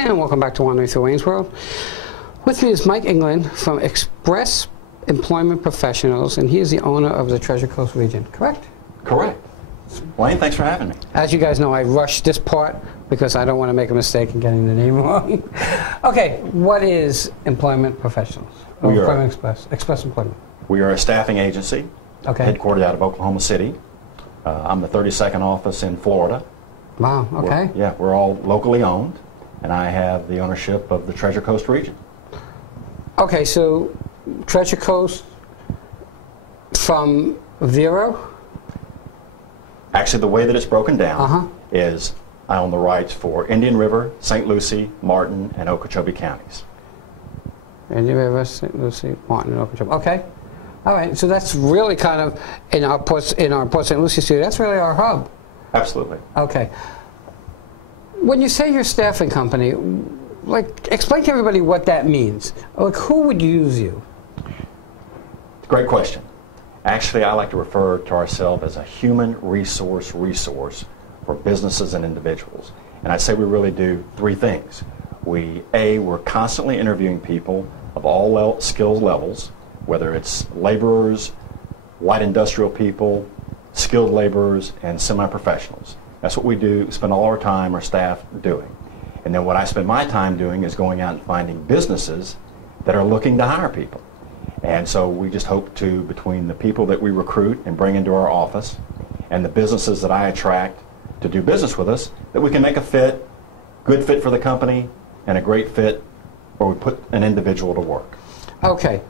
And welcome back to Wandering Through Wayne's World. With me is Mike England from Express Employment Professionals, and he is the owner of the Treasure Coast region, correct? Correct. Wayne, thanks for having me. As you guys know, I rushed this part because I don't want to make a mistake in getting the name wrong. Okay, what is Employment Professionals? Employment Express Employment. We are a staffing agency, headquartered out of Oklahoma City. I'm the 32nd office in Florida. Wow, okay. We're all locally owned, and I have the ownership of the Treasure Coast region. Okay, so Treasure Coast from Vero? Actually, the way that it's broken down is I own the rights for Indian River, St. Lucie, Martin, and Okeechobee counties. Indian River, St. Lucie, Martin, and Okeechobee. Okay. All right, so that's really kind of, in our Port St. Lucie studio, that's really our hub. Absolutely. Okay. When you say your staffing company, like, explain to everybody what that means. Like, who would use you? Great question. Actually, I like to refer to ourselves as a human resource for businesses and individuals. And I'd say we really do three things. We're constantly interviewing people of all skill levels, whether it's laborers, light industrial people, skilled laborers, and semi-professionals. That's what we do, spend all our time, our staff, doing. And then what I spend my time doing is going out and finding businesses that are looking to hire people. And so we just hope to, between the people that we recruit and bring into our office and the businesses that I attract to do business with us, that we can make a good fit for the company and a great fit where we put an individual to work. Okay.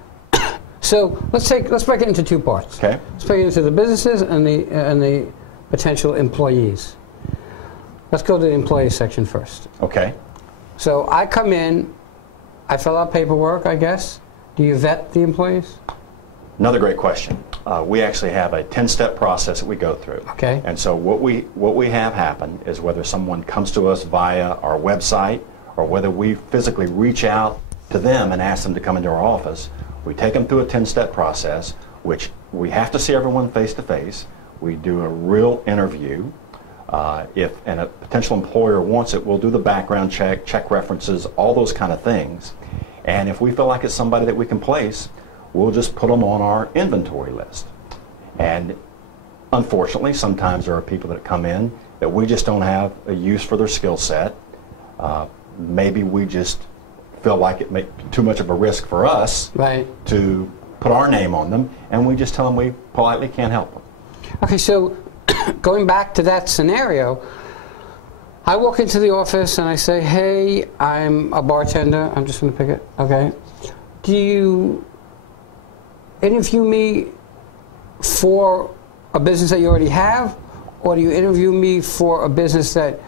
So let's break it into two parts. Okay. Let's break it into the businesses and the potential employees. Let's go to the employee section first. Okay. So I come in, I fill out paperwork, I guess. Do you vet the employees? Another great question. We actually have a 10-step process that we go through. Okay. And so what we have happen is whether someone comes to us via our website or whether we physically reach out to them and ask them to come into our office, we take them through a 10-step process, which we have to see everyone face-to-face. We do a real interview. If a potential employer wants it, we'll do the background check references, all those kind of things. And if we feel like it's somebody that we can place, we'll just put them on our inventory list. And unfortunately, sometimes there are people that come in that we just don't have a use for their skill set. Maybe we just feel like it may be too much of a risk for us to put our name on them, and we just tell them we politely can't help them. Okay, so going back to that scenario, I walk into the office and I say, hey, I'm a bartender. I'm just going to pick it. Okay. Do you interview me for a business that you already have, or do you interview me for a business that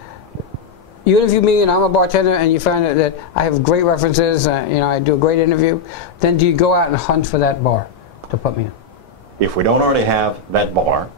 you interview me and I'm a bartender and you find that I have great references, I do a great interview, then do you go out and hunt for that bar to put me in? If we don't already have that bar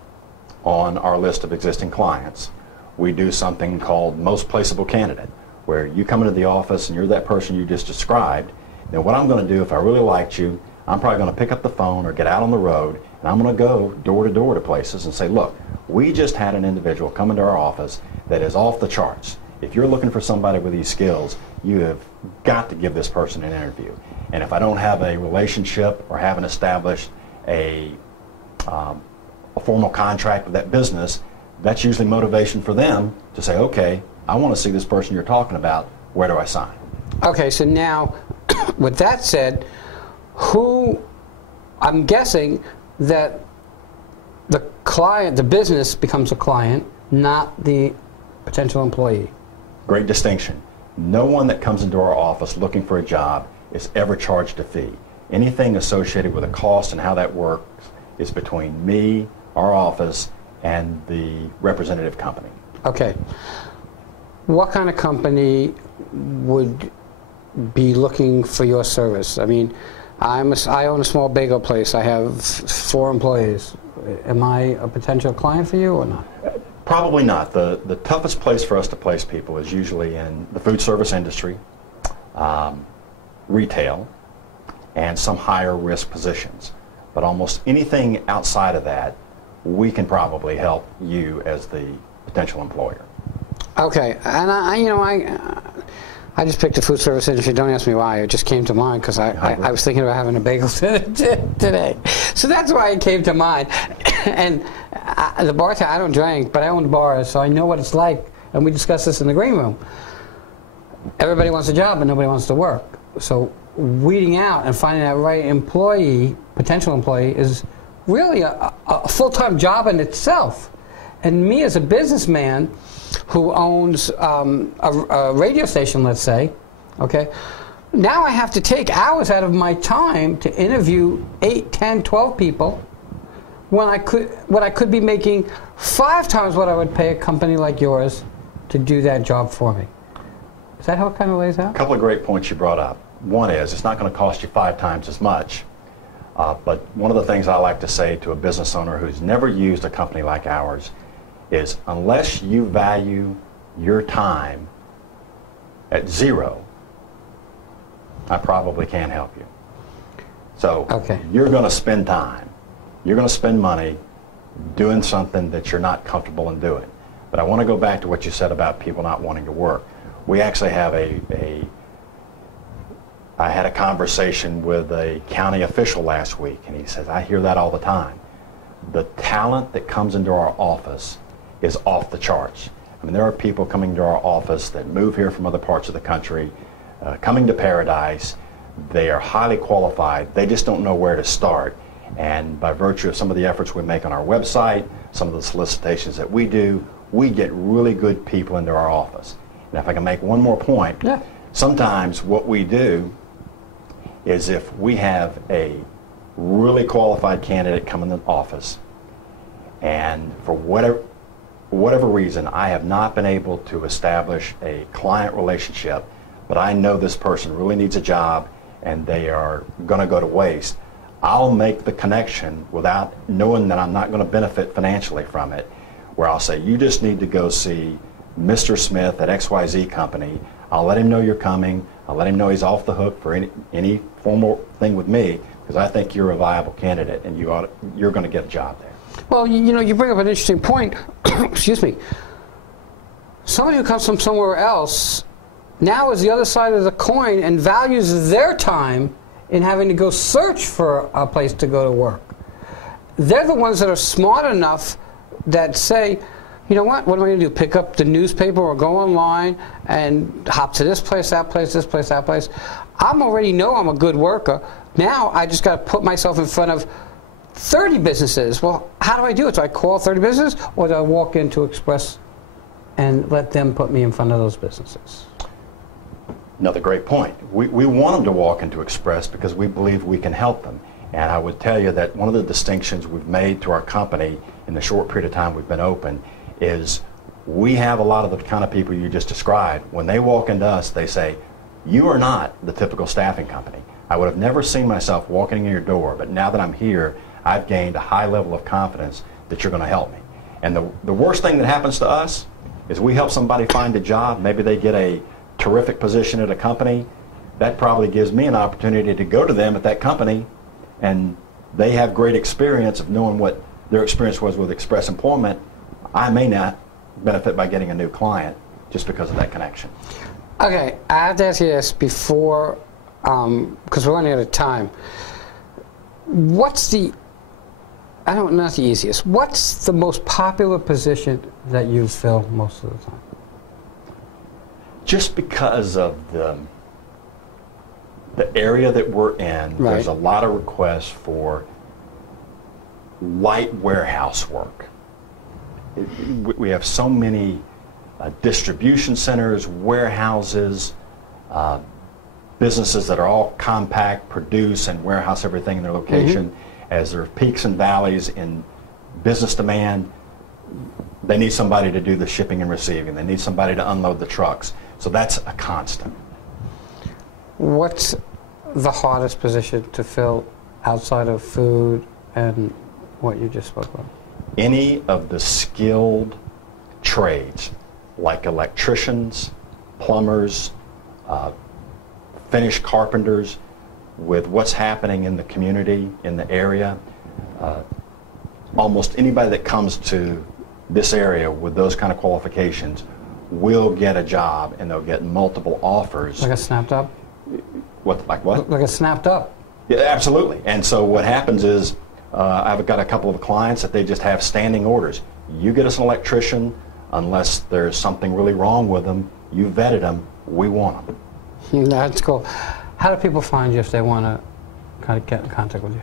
on our list of existing clients, we do something called most placeable candidate, where you come into the office and you're that person you just described. Then what I'm going to do, if I really liked you, I'm probably going to pick up the phone or get out on the road, and I'm going to go door to door to places and say, look, we just had an individual come into our office that is off the charts. If you're looking for somebody with these skills, you have got to give this person an interview. And if I don't have a relationship or haven't established a formal contract with that business, that's usually motivation for them to say, okay, I want to see this person you're talking about. Where do I sign? Okay, so now, with that said, I'm guessing that the client, the business becomes a client, not the potential employee. Great distinction. No one that comes into our office looking for a job is ever charged a fee. Anything associated with a cost and how that works is between me, our office, and the representative company. Okay. What kind of company would be looking for your service? I mean, I own a small bagel place. I have 4 employees. Am I a potential client for you or not? Probably not. The toughest place for us to place people is usually in the food service industry, retail, and some higher risk positions. But almost anything outside of that, we can probably help you as the potential employer. Okay, and I just picked the food service industry. Don't ask me why. It just came to mind because I was thinking about having a bagel today. So that's why it came to mind. And the bartender, I don't drink, but I own bars, so I know what it's like. And we discussed this in the green room. Everybody wants a job, but nobody wants to work. So weeding out and finding that right employee, potential employee, is really a full-time job in itself. And me as a businessman who owns a radio station, let's say, okay, now I have to take hours out of my time to interview 8, 10, 12 people when I could be making 5 times what I would pay a company like yours to do that job for me. Is that how it kind of lays out? A couple of great points you brought up. One is it's not going to cost you 5 times as much. But one of the things I like to say to a business owner who's never used a company like ours is unless you value your time at 0, I probably can't help you. So you're going to spend time. You're going to spend money doing something that you're not comfortable in doing. But I want to go back to what you said about people not wanting to work. We actually have I had a conversation with a county official last week, and he says, I hear that all the time. The talent that comes into our office is off the charts. I mean, there are people coming to our office that move here from other parts of the country, coming to Paradise. They are highly qualified. They just don't know where to start. And by virtue of some of the efforts we make on our website, some of the solicitations that we do, we get really good people into our office. And if I can make one more point, sometimes what we do is if we have a really qualified candidate come in the office, and for whatever reason I have not been able to establish a client relationship, but I know this person really needs a job and they are going to go to waste, I'll make the connection without knowing that I'm not going to benefit financially from it, where I'll say, you just need to go see Mr. Smith at XYZ company. I'll let him know you're coming. I'll let him know he's off the hook for any formal thing with me, because I think you're a viable candidate and you're going to get a job there. Well, you know, you bring up an interesting point. Excuse me. Somebody who comes from somewhere else now is the other side of the coin and values their time in having to go search for a place to go to work. They're the ones that are smart enough that say, you know what am I going to do? Pick up the newspaper or go online and hop to this place, that place, this place, that place. I already know I'm a good worker. Now I just got to put myself in front of 30 businesses. Well, how do I do it? Do I call 30 businesses, or do I walk into Express and let them put me in front of those businesses? Another great point. We want them to walk into Express because we believe we can help them. And I would tell you that one of the distinctions we've made to our company in the short period of time we've been open is we have a lot of the kind of people you just described. When they walk into us, they say, you are not the typical staffing company. I would have never seen myself walking in your door, but now that I'm here, I've gained a high level of confidence that you're going to help me. And the worst thing that happens to us is we help somebody find a job. Maybe they get a terrific position at a company. That probably gives me an opportunity to go to them at that company, and they have great experience of knowing what their experience was with Express Employment. I may not benefit by getting a new client just because of that connection. Okay, I have to ask you this before, because we're running out of time. What's the, not the easiest, what's the most popular position that you fill most of the time? Just because of the area that we're in, there's a lot of requests for light warehouse work. We have so many distribution centers, warehouses, businesses that are all compact, produce and warehouse everything in their location. As there are peaks and valleys in business demand, they need somebody to do the shipping and receiving. They need somebody to unload the trucks. So that's a constant. What's the hardest position to fill outside of food and what you just spoke about? Any of the skilled trades, like electricians, plumbers, finished carpenters, with what's happening in the community, in the area, almost anybody that comes to this area with those kind of qualifications will get a job and they'll get multiple offers. Like a snapped up? Like what? Like a snapped up. Yeah, absolutely. And so what happens is I've got a couple of clients that they just have standing orders. You get us an electrician unless there's something really wrong with them. You vetted them. We want them. That's cool. How do people find you if they want to kind of get in contact with you?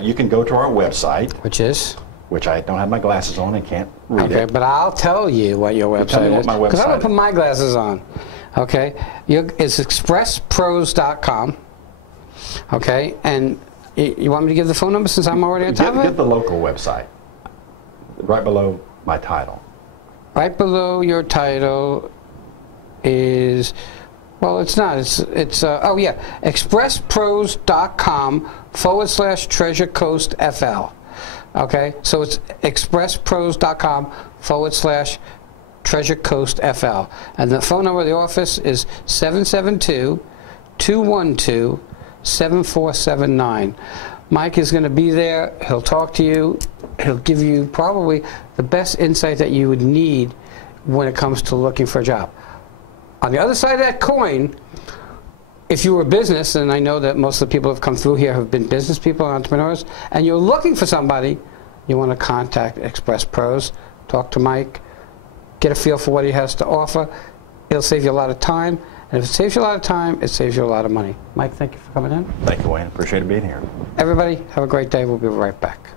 You can go to our website. Which is? Which I don't have my glasses on and can't read it. Okay, but I'll tell you what your website Tell me what is. my Because I'm website going to put my glasses on. Okay? It's expresspros.com. Okay? And you want me to give the phone number since I'm already on top of it? Get the local website. Right below my title. Right below your title is, well, it's not. Oh, yeah. expresspros.com/Treasure Coast FL. Okay? So it's expresspros.com/Treasure Coast FL. And the phone number of the office is 772-212-7479. Mike is going to be there. He'll talk to you. He'll give you probably the best insight that you would need when it comes to looking for a job. On the other side of that coin, if you were a business, and I know that most of the people who have come through here have been business people, entrepreneurs, and you're looking for somebody, you want to contact Express Pros, talk to Mike, get a feel for what he has to offer. It'll save you a lot of time. And if it saves you a lot of time, it saves you a lot of money. Mike, thank you for coming in. Thank you, Wayne. Appreciate being here. Everybody, have a great day. We'll be right back.